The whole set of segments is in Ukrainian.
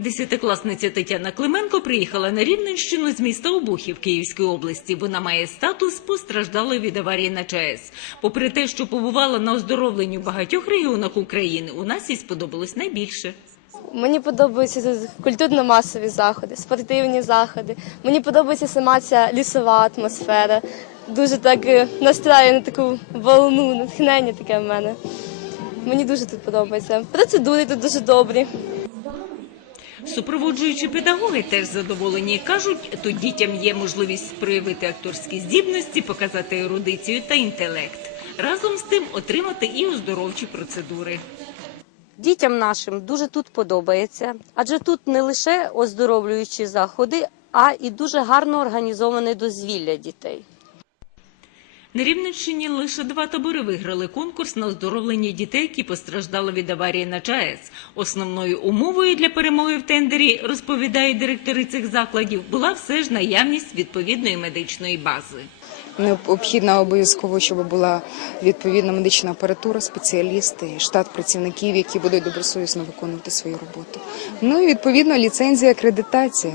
Десятикласниця Тетяна Клименко приїхала на Рівненщину з міста Обухів Київської області. Вона має статус постраждалої від аварії на ЧАЕС. Попри те, що побувала на оздоровленні в багатьох регіонах України, у нас їй сподобалось найбільше. Мені подобаються культурно-масові заходи, спортивні заходи. Мені подобається сама ця лісова атмосфера. Дуже так е, настраює на таку волну, натхнення таке в мене. Мені дуже тут подобається. Процедури тут дуже добрі. Супроводжуючі педагоги теж задоволені. Кажуть, тут дітям є можливість проявити акторські здібності, показати ерудицію та інтелект. Разом з тим отримати і оздоровчі процедури. Дітям нашим дуже тут подобається, адже тут не лише оздоровлюючі заходи, а і дуже гарно організоване дозвілля дітей. На Рівненщині лише два табори виграли конкурс на оздоровлення дітей, які постраждали від аварії на ЧАЕС. Основною умовою для перемоги в тендері, розповідають директори цих закладів, була все ж наявність відповідної медичної бази. Необхідно обов'язково, щоб була відповідна медична апаратура, спеціалісти, штат працівників, які будуть добросовісно виконувати свою роботу. Ну і відповідно ліцензія, акредитація.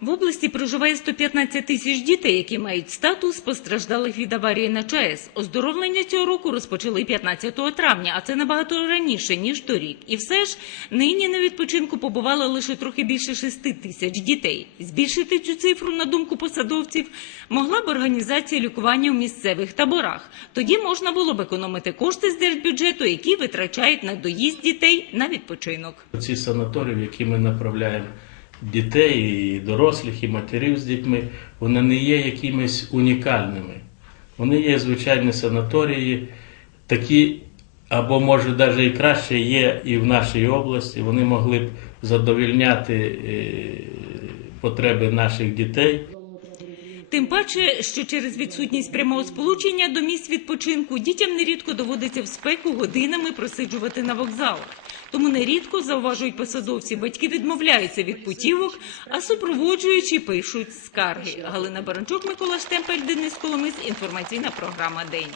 В області проживає 115 тисяч дітей, які мають статус постраждалих від аварії на ЧАЕС. Оздоровлення цього року розпочали 15 травня, а це набагато раніше, ніж торік. І все ж нині на відпочинку побувало лише трохи більше 6 тисяч дітей. Збільшити цю цифру, на думку посадовців, могла б організація лікування у місцевих таборах. Тоді можна було б економити кошти з держбюджету, які витрачають на доїзд дітей на відпочинок. Ці санаторії, які ми направляємо дітей, і дорослих, і матерів з дітьми, вони не є якимись унікальними. Вони є звичайні санаторії, такі, або може навіть і краще є і в нашій області. Вони могли б задовільняти е, потреби наших дітей. Тим паче, що через відсутність прямого сполучення до місць відпочинку дітям нерідко доводиться в спеку годинами просиджувати на вокзалах. Тому нерідко, зауважують посадовці, батьки відмовляються від путівок, а супроводжуючі пишуть скарги. Галина Баранчук, Микола Штемпель, Денис Коломис. Інформаційна програма День.